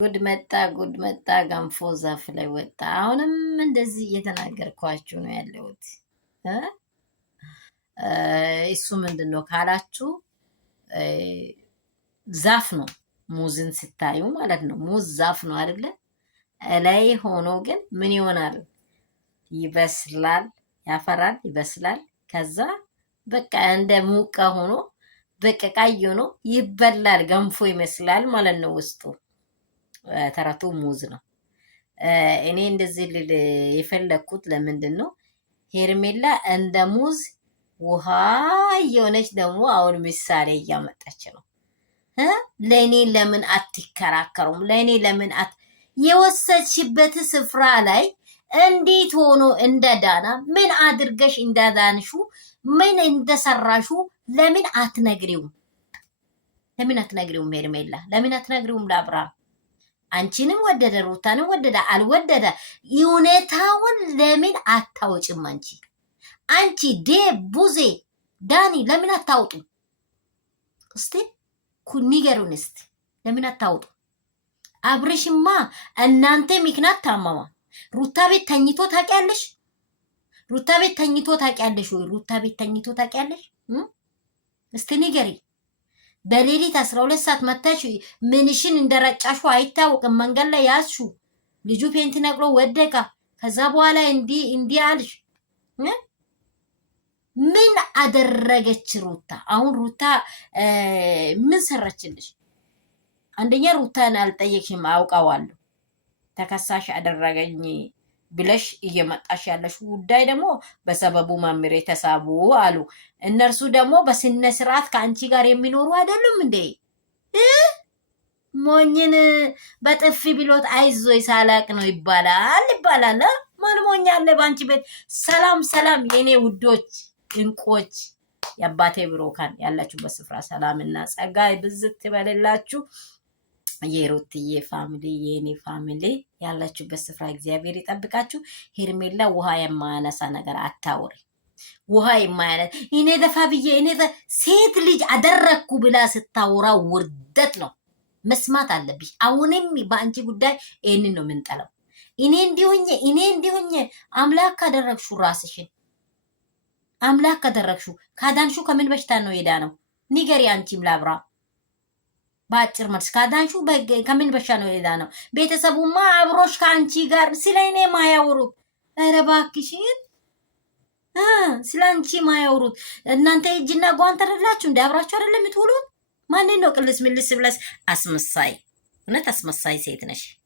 ጉድ መጣ ገንፎ ዛፍ ላይ ወጣ። አሁንም እንደዚህ እየተናገርኳችሁ ነው ያለሁት። እሱ ምንድን ነው ካላችሁ ዛፍ ነው። ሙዝን ስታዩ ማለት ነው። ሙዝ ዛፍ ነው አይደለ? ላይ ሆኖ ግን ምን ይሆናል? ይበስላል፣ ያፈራል፣ ይበስላል። ከዛ በቃ እንደ ሙቀ ሆኖ በቃ ቀይ ሆኖ ይበላል። ገንፎ ይመስላል ማለት ነው ውስጡ። ተረቱ ሙዝ ነው። እኔ እንደዚህ ልል የፈለኩት ለምንድን ነው ሄርሜላ እንደ ሙዝ ውሃ የሆነች ደግሞ አሁን ምሳሌ እያመጣች ነው። ለእኔ ለምን አትከራከሩም? ለእኔ ለምን የወሰድሽበት ስፍራ ላይ እንዴት ሆኖ እንደዳና ምን አድርገሽ እንደዳንሹ ምን እንደሰራሹ ለምን አትነግሪውም? ለምን አትነግሪውም? ሄርሜላ ለምን አትነግሪውም? ለአብርሃም አንቺንም ወደደ ሩታንም ወደደ አልወደደ ሁኔታውን ለምን አታውጭም? አንቺ ቡዜ ዳኒ ለምን አታውጡ? እስቲ ንገሩን እስቲ ለምን አታውጡ? አብርሽማ እናንተ ምክንያት ታመማ። ሩታ ቤት ተኝቶ ታውቂያለሽ? ሩታ ቤት ተኝቶ ታውቂያለሽ ወይ? ሩታ ቤት ተኝቶ ታውቂያለሽ? እስቲ ንገሪ። በሌሊት 12 ሰዓት መታሽ ምንሽን እንደረጫሹ አይታወቅም። መንገድ ላይ ያዝሹ። ልጁ ፔንት ነቅሎ ወደቃ። ከዛ በኋላ እንዲህ አልሽ። ምን አደረገች ሩታ? አሁን ሩታ ምን ሰራችልሽ? አንደኛ ሩታን አልጠየቅሽም፣ አውቀዋለሁ። ተከሳሽ አደረገኝ ብለሽ እየመጣሽ ያለሽ ጉዳይ ደግሞ በሰበቡ መምሬ ተሳቡ አሉ። እነርሱ ደግሞ በስነ ስርዓት ከአንቺ ጋር የሚኖሩ አይደሉም እንዴ? ሞኝን በጥፊ ብሎት አይዞ ሳላቅ ነው ይባላል። ማን ሞኝ አለ በአንቺ ቤት? ሰላም ሰላም የኔ ውዶች እንቆች፣ የአባቴ ብሮካን ያላችሁበት ስፍራ ሰላምና ጸጋ ብዝት ይበልላችሁ። የሩትዬ ፋሚሊ የኔ ፋሚሊ ያላችሁበት ስፍራ እግዚአብሔር ይጠብቃችሁ። ሄርሜላ ውሃ የማያነሳ ነገር አታውሪ። ውሃ የማያነሳ እኔ ደፋ ብዬ ሴት ልጅ አደረግኩ ብላ ስታወራ ውርደት ነው። መስማት አለብሽ። አሁንም በአንቺ ጉዳይ ይህንን ነው የምንጠለው። እኔ እንዲሆኝ አምላክ ካደረግሹ ራስሽን አምላክ ካደረግሹ ካዳንሹ ከምን በሽታ ነው ሄዳ ነው ንገሪ። አንቺም ላብራ በአጭር መልስ ካዳንሹ ከምን በሽታ ነው ሄዳ ነው? ቤተሰቡማ አብሮሽ ከአንቺ ጋር ስለ እኔ ማያወሩት። ኧረ እባክሽን ስለ አንቺ ማያወሩት። እናንተ እጅና ጓንት አይደላችሁ እንደ አብራችሁ አይደለም የምትውሉት? ማንን ነው ቅልስ ምልስ ብለስ? አስመሳይ፣ እውነት አስመሳይ ሴት ነሽ።